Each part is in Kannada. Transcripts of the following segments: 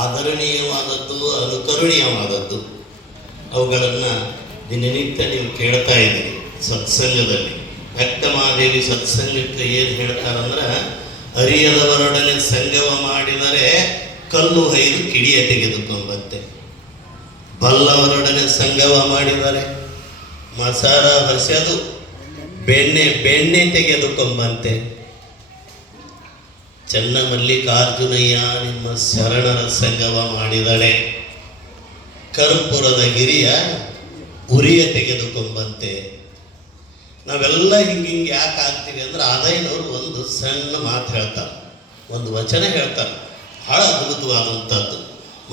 ಆದರಣೀಯವಾದದ್ದು, ಅನುಕರಣೀಯವಾದದ್ದು. ಅವುಗಳನ್ನು ದಿನನಿತ್ಯ ನೀವು ಕೇಳ್ತಾ ಇದ್ದೀರಿ ಸತ್ಸಂಗದಲ್ಲಿ. ಅಕ್ಕಮಹಾದೇವಿ ಸತ್ಸಂಗಕ್ಕೆ ಏನು ಹೇಳ್ತಾರಂದ್ರೆ, ಅರಿಯದವರೊಡನೆ ಸಂಗಮ ಮಾಡಿದರೆ ಕಲ್ಲು ಹೈದು ಕಿಡಿಯ ತೆಗೆದುಕೊಂಬಂತೆ, ಬಲ್ಲವರೊಡನೆ ಸಂಗಮ ಮಾಡಿದರೆ ಮಸಾಲ ಬಸೆದು ಬೆಣ್ಣೆ ತೆಗೆದುಕೊಂಬಂತೆ. ಚನ್ನ ಮಲ್ಲಿಕಾರ್ಜುನಯ್ಯ ನಿಮ್ಮ ಶರಣರ ಸಂಗಮ ಮಾಡಿದಳೆ ಕರ್ಪೂರದ ಗಿರಿಯ ಉರಿಯ ತೆಗೆದುಕೊಂಬಂತೆ. ನಾವೆಲ್ಲ ಹಿಂಗೆ ಯಾಕೆ ಆಗ್ತೀವಿ ಅಂದ್ರೆ, ಆದಾಯನವರು ಒಂದು ಸಣ್ಣ ಮಾತು ಹೇಳ್ತಾರೆ, ಒಂದು ವಚನ ಹೇಳ್ತಾರೆ, ಬಹಳ ಅದ್ಭುತವಾದಂಥದ್ದು.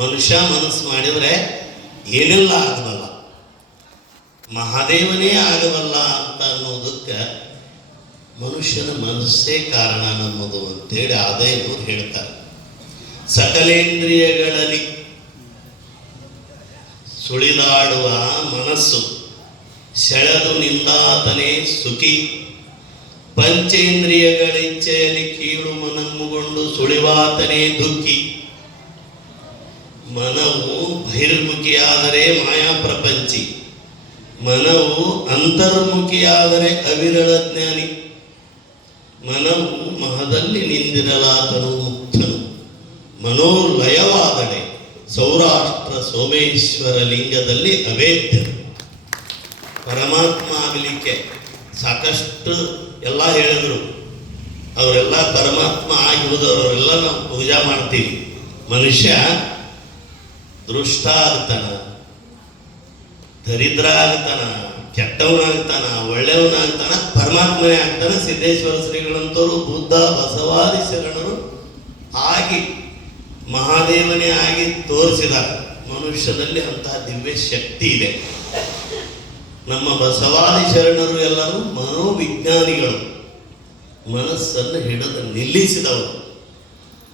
ಮನುಷ್ಯ ಮನಸ್ಸು ಮಾಡಿದರೆ ಏನೆಲ್ಲ ಆಗಬಲ್ಲ, ಮಹಾದೇವನೇ ಆಗಬಲ್ಲ ಅಂತ ಅನ್ನೋದಕ್ಕೆ ಮನುಷ್ಯನ ಮನಸ್ಸೇ ಕಾರಣ ನಮ್ಮದು ಅಂತೇಳಿ ಆದಾಯನವರು ಹೇಳ್ತಾರೆ. ಸಕಲೇಂದ್ರಿಯಗಳಲ್ಲಿ ಸುಳಿದಾಡುವ ಮನಸ್ಸು ಸೆಳೆದು ನಿಂದಾತನೇ ಸುಖಿ, ಪಂಚೇಂದ್ರಿಯಗಳಿಚ್ಛೆಯಲ್ಲಿ ಕೀಳು ಮನಮ್ಮುಗೊಂಡು ಸುಳಿವಾತನೇ ದುಃಖಿ. ಮನವು ಬಹಿರ್ಮುಖಿಯಾದರೆ ಮಾಯಾ ಪ್ರಪಂಚಿ, ಮನವು ಅಂತರ್ಮುಖಿಯಾದರೆ ಅವಿರಳ ಜ್ಞಾನಿ. ಮನವು ಮಹದಲ್ಲಿ ನಿಂದಿರಲಾತನು ಮುಕ್ತನು, ಮನೋಲಯವಾದಡೆ ಸೌರಾಷ್ಟ್ರ ಸೋಮೇಶ್ವರ ಲಿಂಗದಲ್ಲಿ ಅವೇದ್ಯನು. ಪರಮಾತ್ಮ ಆಗಲಿಕ್ಕೆ ಸಾಕಷ್ಟು ಎಲ್ಲ ಹೇಳಿದರು, ಅವರೆಲ್ಲ ಪರಮಾತ್ಮ ಆಗಿ ಹೋದವರೆಲ್ಲ ನಾವು ಪೂಜಾ ಮಾಡ್ತೀವಿ. ಮನುಷ್ಯ ದೃಷ್ಟ ಆಗ್ತಾನ, ದರಿದ್ರ ಆಗ್ತಾನ, ಕೆಟ್ಟವನಾಗ್ತಾನ, ಒಳ್ಳೆಯವನಾಗ್ತಾನ, ಪರಮಾತ್ಮನೇ ಆಗ್ತಾನ. ಸಿದ್ದೇಶ್ವರ ಶ್ರೀಗಳಂತವರು ಬುದ್ಧ ಬಸವಾದಿ ಶರಣರು ಆಗಿ ಮಹಾದೇವನೇ ಆಗಿ ತೋರಿಸಿದ್ದಾರೆ. ಮನುಷ್ಯನಲ್ಲಿ ಅಂತಹ ದಿವ್ಯ ಶಕ್ತಿ ಇದೆ. ನಮ್ಮ ಬಸವಾದಿ ಶರಣರು ಎಲ್ಲರೂ ಮನೋವಿಜ್ಞಾನಿಗಳು, ಮನಸ್ಸನ್ನು ಹಿಡಿದು ನಿಲ್ಲಿಸಿದವರು.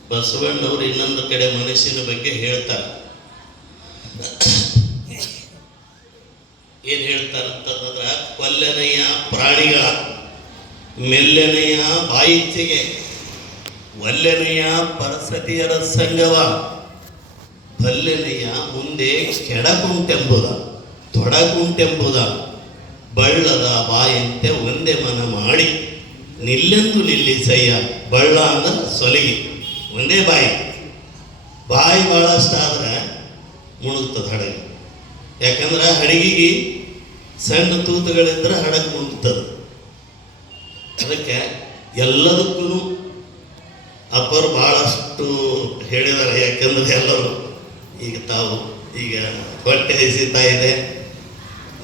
ಬಸವಣ್ಣವರು ಇನ್ನೊಂದು ಕಡೆ ಮನಸ್ಸಿನ ಬಗ್ಗೆ ಹೇಳ್ತಾರೆ. ಏನು ಹೇಳ್ತಾರಂತಂದ್ರೆ, ಕೊಲ್ಲೆನೆಯ ಪ್ರಾಣಿಗಳ ಮೆಲ್ಲೆನೆಯ ಬಾಯಿಚ್ಚಿಗೆ, ಒಲ್ಲೆನೆಯ ಪರಸತಿಯರ ಸಂಗವ, ಬಲ್ಲೆನೆಯ ಮುಂದೆ ಕೆಡಕುಂಟೆಂಬುದ ತೊಡಕುಂಟೆಂಬುದ, ಬಳ್ಳದ ಬಾಯಂತೆ ಒಂದೇ ಮನ ಮಾಡಿ ನಿಲ್ಲೆಂದು ನಿಲ್ಲಿಸಯ್ಯ. ಬಳ್ಳ ಅಂದ್ರೆ ಸೊಲಗಿ, ಒಂದೇ ಬಾಯಿ ಭಾಳಷ್ಟಾದ್ರೆ ಮುಳುಗ್ತದೆ ಹಡಗು. ಯಾಕಂದ್ರೆ ಹಡಗಿಗೆ ಸಣ್ಣ ತೂತುಗಳಿದ್ರೆ ಹಡಗು ಮುಳುಗ್ತದೆ. ಅದಕ್ಕೆ ಎಲ್ಲದಕ್ಕೂ ಅಪ್ಪರು ಭಾಳಷ್ಟು ಹೇಳಿದ್ದಾರೆ. ಯಾಕಂದ್ರೆ ಎಲ್ಲರೂ ಈಗ ತಾವು ಈಗ ಹೊಟ್ಟೆ ಹಸಿತಾ ಇದೆ,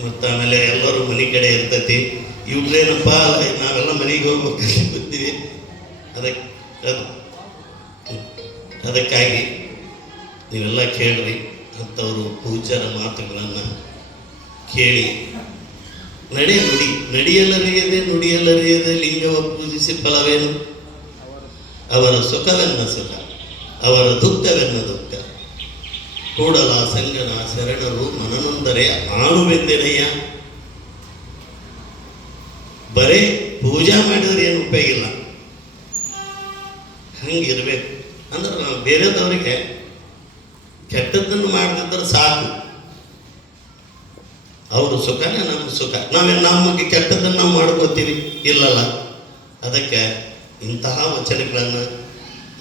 ಮತ್ತು ಆಮೇಲೆ ಎಲ್ಲರೂ ಮನೆ ಕಡೆ ಇರ್ತೈತಿ. ಇವ್ರೇನಪ್ಪ ನಾವೆಲ್ಲ ಮನೆಗೆ ಹೋಗ್ಬೇಕಂತ ಗೊತ್ತೀವಿ. ಅದಕ್ಕಾಗಿ ನೀವೆಲ್ಲ ಕೇಳ್ರಿ ಅಂಥವರು ಪೂಜ್ಯರ ಮಾತುಗಳನ್ನು ಕೇಳಿ ನಡೆಯಲರಿಯದೆ ನುಡಿಯಲರಿಯದೆ ಲಿಂಗವ ಪೂಜಿಸಿ ಫಲವೇನು, ಅವರ ಸುಖವೆನ್ನ ಸುಖ, ಅವರ ದುಃಖವೆನ್ನ ದುಃಖ. ಕೂಡಲ ಸಂಗನ ಶರಣರು ಮನನೊಂದರೆ ಆಣುವೆಂದೆನಯ್ಯ. ಬರೇ ಪೂಜಾ ಮಾಡಿದ್ರೆ ಏನು ಉಪಯೋಗ ಇಲ್ಲ, ಹಂಗಿರ್ಬೇಕು. ಅಂದ್ರೆ ನಾವು ಬೇರೆದವರಿಗೆ ಕೆಟ್ಟದ್ದನ್ನು ಮಾಡದಿದ್ದರೆ ಸಾಕು, ಅವರು ಸುಖನೇ ನಮ್ಮ ಸುಖ. ನಮಗೆ ಕೆಟ್ಟದ್ದನ್ನು ನಾವು ಮಾಡ್ಕೋತೀವಿ ಇಲ್ಲಲ್ಲ. ಅದಕ್ಕೆ ಇಂತಹ ವಚನಗಳನ್ನು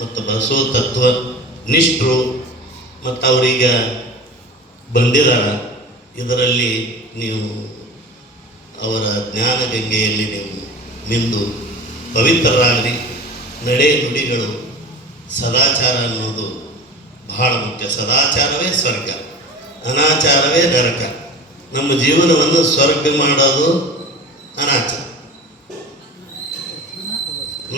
ಮತ್ತು ಬಸವ ತತ್ವ ನಿಷ್ಠರು ಮತ್ತು ಅವರೀಗ ಬಂದಿದ್ದಾರೆ, ಇದರಲ್ಲಿ ನೀವು ಅವರ ಜ್ಞಾನ ಗಂಗೆಯಲ್ಲಿ ನೀವು ನಿಂದು ಪವಿತ್ರರಾಗ್ರಿ. ನಡೆ ನುಡಿಗಳು ಸದಾಚಾರ ಅನ್ನೋದು ಬಹಳ ಮುಖ್ಯ. ಸದಾಚಾರವೇ ಸ್ವರ್ಗ, ಅನಾಚಾರವೇ ನರಕ. ನಮ್ಮ ಜೀವನವನ್ನು ಸ್ವರ್ಗ ಮಾಡೋದು ಅನಾಚಾರ,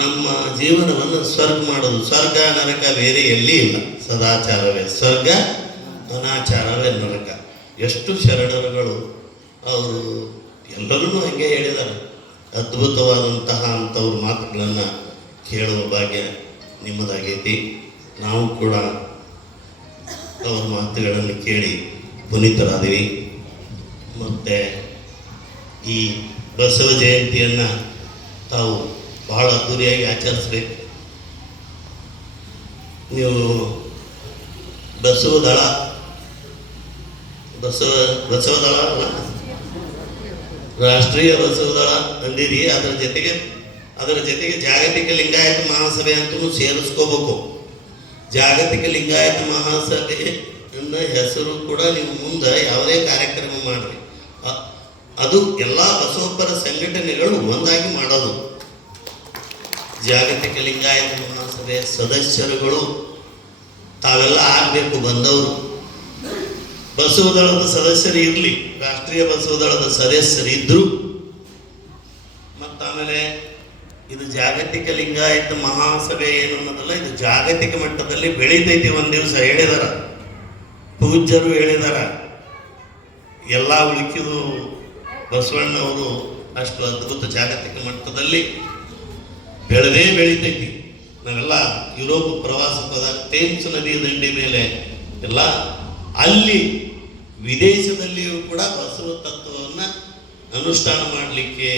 ನಮ್ಮ ಜೀವನವನ್ನು ಸ್ವರ್ಗ ಮಾಡೋದು. ಸ್ವರ್ಗ ನರಕ ಬೇರೆ ಎಲ್ಲಿ ಇಲ್ಲ, ಸದಾಚಾರವೇ ಸ್ವರ್ಗ, ಅನಾಚಾರವೇ ನರಕ. ಎಷ್ಟು ಶರಣರುಗಳು ಅವರು ಎಲ್ಲರೂ ಹಂಗೆ ಹೇಳಿದ್ದಾರೆ. ಅದ್ಭುತವಾದಂತಹ ಅಂಥವ್ರ ಮಾತುಗಳನ್ನು ಕೇಳುವ ಭಾಗ್ಯ ನಿಮ್ಮದಾಗೈತಿ. ನಾವು ಕೂಡ ಅವ್ರ ಮಾತುಗಳನ್ನು ಕೇಳಿ ಪುನೀತರಾದೀವಿ. ಮತ್ತು ಈ ಬಸವ ಜಯಂತಿಯನ್ನು ತಾವು ಬಹಳ ಅದ್ದೂರಿಯಾಗಿ ಆಚರಿಸ್ಬೇಕು. ನೀವು ಬಸವದಳ ಬಸವದಳ ಅಲ್ಲ, ರಾಷ್ಟ್ರೀಯ ಬಸವದಳ ಅಂದಿರಿ. ಅದರ ಜೊತೆಗೆ ಜಾಗತಿಕ ಲಿಂಗಾಯತ ಮಹಾಸಭೆ ಅಂತೂ ಸೇರಿಸ್ಕೋಬೇಕು. ಜಾಗತಿಕ ಲಿಂಗಾಯತ ಮಹಾಸಭೆ ನನ್ನ ಹೆಸರು ಕೂಡ ನೀವು ಮುಂದೆ ಯಾವುದೇ ಕಾರ್ಯಕ್ರಮ ಮಾಡ್ರಿ, ಅದು ಎಲ್ಲ ಬಸವಪ್ಪರ ಸಂಘಟನೆಗಳು ಒಂದಾಗಿ ಮಾಡೋದು. ಜಾಗತಿಕ ಲಿಂಗಾಯತ ಮಹಾಸಭೆ ಸದಸ್ಯರುಗಳು ತಾವೆಲ್ಲ ಆಗಬೇಕು. ಬಂದವರು ಬಸವದಳದ ಸದಸ್ಯರು ಇರಲಿ, ರಾಷ್ಟ್ರೀಯ ಬಸವದಳದ ಸದಸ್ಯರು ಇದ್ರು. ಆಮೇಲೆ ಇದು ಜಾಗತಿಕ ಲಿಂಗಾಯತ ಮಹಾಸಭೆ ಏನು ಅನ್ನೋದಲ್ಲ, ಇದು ಜಾಗತಿಕ ಮಟ್ಟದಲ್ಲಿ ಬೆಳೀತೈತಿ. ಒಂದು ದಿವಸ ಹೇಳಿದಾರ, ಪೂಜ್ಯರು ಹೇಳಿದಾರ, ಎಲ್ಲ ಉಳುಕಿದು ಬಸವಣ್ಣವರು ಅಷ್ಟು ಅದ್ಭುತ ಜಾಗತಿಕ ಮಟ್ಟದಲ್ಲಿ ಬೆಳೀತೈತಿ. ನಾವೆಲ್ಲ ಯುರೋಪ್ ಪ್ರವಾಸಕ್ಕೆ ಹೋದಾಗ ಥೇಮ್ಸ್ ನದಿ ದಂಡಿ ಮೇಲೆ ಎಲ್ಲ ಅಲ್ಲಿ ವಿದೇಶದಲ್ಲಿಯೂ ಕೂಡ ಬಸವ ತತ್ವವನ್ನು ಅನುಷ್ಠಾನ ಮಾಡಲಿಕ್ಕೆ,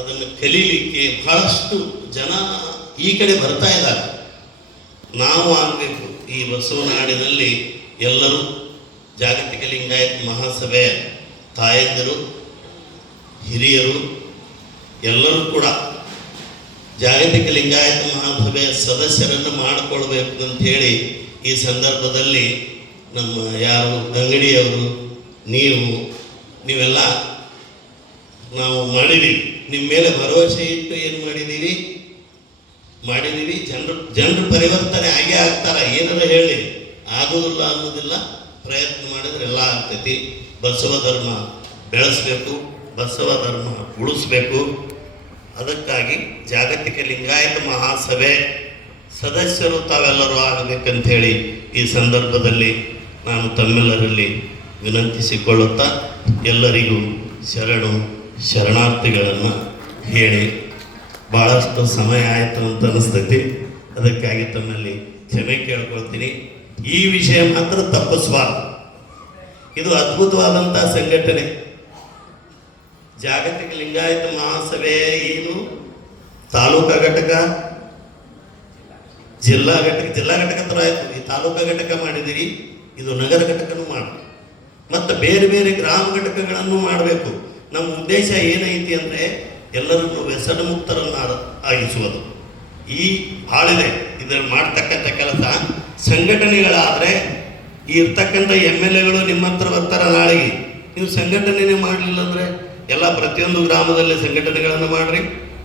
ಅದನ್ನು ಕಲೀಲಿಕ್ಕೆ ಬಹಳಷ್ಟು ಜನ ಈ ಕಡೆ ಬರ್ತಾ ಇದ್ದಾರೆ. ನಾವು ಆಗಬೇಕು. ಈ ಬಸವನಾಡಿನಲ್ಲಿ ಎಲ್ಲರೂ ಜಾಗತಿಕ ಲಿಂಗಾಯತ ಮಹಾಸಭೆಯ ತಾಯಂದಿರು, ಹಿರಿಯರು ಎಲ್ಲರೂ ಕೂಡ ಜಾಗತಿಕ ಲಿಂಗಾಯತ ಮಹಾಸಭೆಯ ಸದಸ್ಯರನ್ನು ಮಾಡಿಕೊಳ್ಬೇಕು ಅಂತ ಹೇಳಿ ಈ ಸಂದರ್ಭದಲ್ಲಿ ನಮ್ಮ ಯಾರು ಅಂಗಡಿಯವರು, ನೀವೆಲ್ಲ ನಾವು ಮಾಡಿದ್ದೀವಿ. ನಿಮ್ಮ ಮೇಲೆ ಭರವಸೆ ಇಟ್ಟು ಏನು ಮಾಡಿದ್ದೀವಿ. ಜನರು ಪರಿವರ್ತನೆ ಆಗೇ ಆಗ್ತಾರೆ. ಏನಾರ ಹೇಳಿ ಆಗೋದಿಲ್ಲ ಅನ್ನೋದಿಲ್ಲ. ಪ್ರಯತ್ನ ಮಾಡಿದ್ರೆ ಎಲ್ಲ ಆಗ್ತೈತಿ. ಬಸವ ಧರ್ಮ ಬೆಳೆಸಬೇಕು, ಬಸವ ಧರ್ಮ ಉಳಿಸ್ಬೇಕು. ಅದಕ್ಕಾಗಿ ಜಾಗತಿಕ ಲಿಂಗಾಯತ ಮಹಾಸಭೆ ಸದಸ್ಯರು ತಾವೆಲ್ಲರೂ ಆಗಬೇಕಂಥೇಳಿ ಈ ಸಂದರ್ಭದಲ್ಲಿ ನಾನು ತಮ್ಮೆಲ್ಲರಲ್ಲಿ ವಿನಂತಿಸಿಕೊಳ್ಳುತ್ತಾ ಎಲ್ಲರಿಗೂ ಶರಣಾರ್ಥಿಗಳನ್ನು ಹೇಳಿ ಭಾಳಷ್ಟು ಸಮಯ ಆಯಿತು ಅಂತ ಅನಿಸ್ತೈತಿ. ಅದಕ್ಕಾಗಿ ತಮ್ಮಲ್ಲಿ ಕ್ಷಮೆ ಕೇಳ್ಕೊಳ್ತೀನಿ. ಈ ವಿಷಯ ಮಾತ್ರ ತಪ್ಪಿಸಬಾರ್ದು. ಇದು ಅದ್ಭುತವಾದಂಥ ಸಂಘಟನೆ. ಜಾಗತಿಕ ಲಿಂಗಾಯತ ಮಹಾಸಭೆ ಏನು ತಾಲೂಕಾ ಘಟಕ, ಜಿಲ್ಲಾ ಘಟಕ ಥರ ಆಯಿತು. ಈ ತಾಲೂಕಾ ಘಟಕ ಮಾಡಿದ್ದೀರಿ, ಇದು ನಗರ ಘಟಕನೂ ಮಾಡಬೇಕು ಮತ್ತು ಬೇರೆ ಬೇರೆ ಗ್ರಾಮ ಘಟಕಗಳನ್ನು ಮಾಡಬೇಕು. ನಮ್ಮ ಉದ್ದೇಶ ಏನೈತಿ ಅಂದರೆ ಎಲ್ಲರನ್ನು ವ್ಯಸನ ಮುಕ್ತರನ್ನು ಆಗಿಸುವುದು. ಈ ಹಾಳಿದೆ ಇದರಲ್ಲಿ ಮಾಡ್ತಕ್ಕಂಥ ಕೆಲಸ. ಸಂಘಟನೆಗಳಾದರೆ ಇರ್ತಕ್ಕಂಥ MLAಗಳು ನಿಮ್ಮ ಹತ್ರ ಬರ್ತಾರೆ. ನಾಳೆಗೆ ನೀವು ಸಂಘಟನೆನೇ ಮಾಡಲಿಲ್ಲ ಅಂದರೆ ಎಲ್ಲ ಪ್ರತಿಯೊಂದು ಗ್ರಾಮದಲ್ಲಿ ಸಂಘಟನೆಗಳನ್ನು ಮಾಡಿರಿ,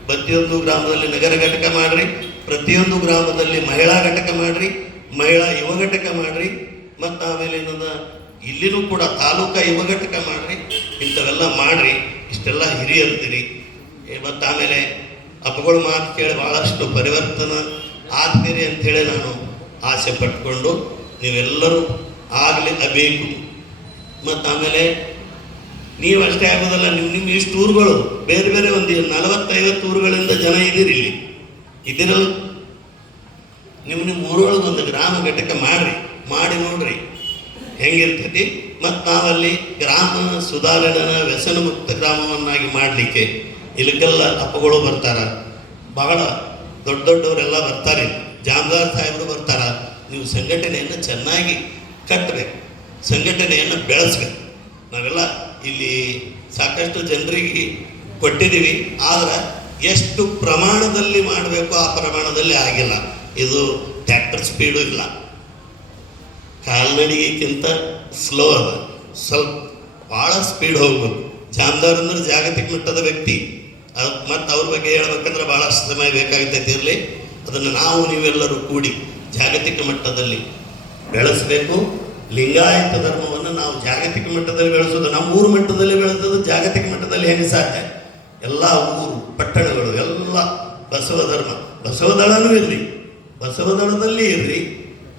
ಪ್ರತಿಯೊಂದು ಗ್ರಾಮದಲ್ಲಿ ನಗರ ಘಟಕ ಮಾಡಿರಿ, ಪ್ರತಿಯೊಂದು ಗ್ರಾಮದಲ್ಲಿ ಮಹಿಳಾ ಘಟಕ ಮಾಡಿರಿ, ಮಹಿಳಾ ಯುವ ಘಟಕ ಮಾಡಿರಿ, ಮತ್ತು ಆಮೇಲೆ ಇನ್ನೊಂದು ಇಲ್ಲಿನೂ ಕೂಡ ತಾಲೂಕಾ ಯುವ ಘಟಕ ಮಾಡಿರಿ. ಇಂಥವೆಲ್ಲ ಮಾಡಿರಿ. ಇಷ್ಟೆಲ್ಲ ಹಿರಿಯರ್ತೀರಿ. ಮತ್ತು ಆಮೇಲೆ ಅಪ್ಪಗಳು ಮಾತು ಕೇಳಿ ಭಾಳಷ್ಟು ಪರಿವರ್ತನೆ ಆಗ್ತೀರಿ ಅಂಥೇಳಿ ನಾನು ಆಸೆ ಪಟ್ಕೊಂಡು ನೀವೆಲ್ಲರೂ ಆಗಬೇಕು. ಮತ್ತು ಆಮೇಲೆ ನೀವು ಅಷ್ಟೇ ಆಗೋದಲ್ಲ, ನಿಮ್ಮ ಇಷ್ಟು ಊರುಗಳು ಬೇರೆ ಬೇರೆ ಒಂದು 40-50 ಊರುಗಳಿಂದ ಜನ ಇದ್ದೀರಿ. ಇದರಲ್ಲಿ ನಿಮ್ಮ ಊರೊಳಗೆ ಒಂದು ಗ್ರಾಮ ಘಟಕ ಮಾಡಿ ನೋಡ್ರಿ ಹೆಂಗಿರ್ತೈತಿ. ಮತ್ತು ನಾವಲ್ಲಿ ಗ್ರಾಮ ಸುಧಾರಣೆನ ವ್ಯಸನ ಮುಕ್ತ ಗ್ರಾಮವನ್ನಾಗಿ ಮಾಡಲಿಕ್ಕೆ ಇಲ್ಲಕ್ಕೆಲ್ಲ ಅಪ್ಪಗಳು ಬರ್ತಾರೆ, ಬಹಳ ದೊಡ್ಡವರೆಲ್ಲ ಬರ್ತಾರೆ, ಜಾಮದಾರ್ ಸಾಹೇಬರು ಬರ್ತಾರೆ. ನೀವು ಸಂಘಟನೆಯನ್ನು ಚೆನ್ನಾಗಿ ಕಟ್ಟಬೇಕು, ಸಂಘಟನೆಯನ್ನು ಬೆಳೆಸ್ಬೇಕು. ನಾವೆಲ್ಲ ಇಲ್ಲಿ ಸಾಕಷ್ಟು ಜನರಿಗೆ ಕೊಟ್ಟಿದ್ದೀವಿ, ಆದರೆ ಎಷ್ಟು ಪ್ರಮಾಣದಲ್ಲಿ ಮಾಡಬೇಕು ಆ ಪ್ರಮಾಣದಲ್ಲಿ ಆಗಿಲ್ಲ. ಇದು ಟ್ರ್ಯಾಕ್ಟರ್ ಸ್ಪೀಡು ಇಲ್ಲ, ಕಾಲ್ನಡಿಗೆಗಿಂತ ಸ್ಲೋ ಅದ, ಸ್ವಲ್ಪ ಭಾಳ ಸ್ಪೀಡ್ ಹೋಗ್ಬೇಕು. ಜಾಮದಾರ್ ಅಂದ್ರೆ ಜಾಗತಿಕ ಮಟ್ಟದ ವ್ಯಕ್ತಿ. ಮತ್ತು ಅವ್ರ ಬಗ್ಗೆ ಹೇಳ್ಬೇಕಂದ್ರೆ ಭಾಳಷ್ಟು ಸಮಯ ಬೇಕಾಗ್ತೈತಿ. ಇರಲಿ, ಅದನ್ನು ನೀವೆಲ್ಲರೂ ಕೂಡಿ ಜಾಗತಿಕ ಮಟ್ಟದಲ್ಲಿ ಬೆಳೆಸಬೇಕು. ಲಿಂಗಾಯತ ಧರ್ಮವನ್ನು ನಾವು ಜಾಗತಿಕ ಮಟ್ಟದಲ್ಲಿ ಬೆಳೆಸೋದು, ನಮ್ಮ ಊರು ಮಟ್ಟದಲ್ಲಿ ಬೆಳೆಸೋದು ಜಾಗತಿಕ ಮಟ್ಟದಲ್ಲಿ ಹೆಂಗೆ ಸಾಧ್ಯ? ಎಲ್ಲ ಊರು ಪಟ್ಟಣಗಳು ಎಲ್ಲ ಬಸವದಳನೂ ಇರಲಿ, ಬಸವದಳದಲ್ಲಿ ಇರಲಿ,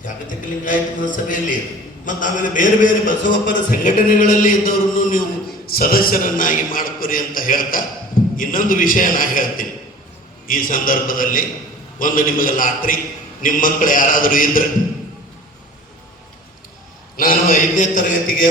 ಜಾಗತಿಕ ಲಿಂಗಾಯತ ಮಹಾಸಭೆಯಲ್ಲಿ ಇರಲಿ. ಮತ್ತು ಆಮೇಲೆ ಬೇರೆ ಬೇರೆ ಬಸವಪ್ಪರ ಸಂಘಟನೆಗಳಲ್ಲಿ ಇದ್ದವ್ರನ್ನು ನೀವು ಸದಸ್ಯರನ್ನಾಗಿ ಮಾಡ್ಕೊರಿ ಅಂತ ಹೇಳ್ತಾ ಇನ್ನೊಂದು ವಿಷಯ ನಾನು ಹೇಳ್ತೀನಿ ಈ ಸಂದರ್ಭದಲ್ಲಿ. ಒಂದು ನಿಮಗೆ ಲಾಟ್ರಿ, ನಿಮ್ಮ ಮಕ್ಕಳು ಯಾರಾದರೂ ಇದ್ರೆ, ನಾನು 5ನೇ ತರಗತಿಗೆ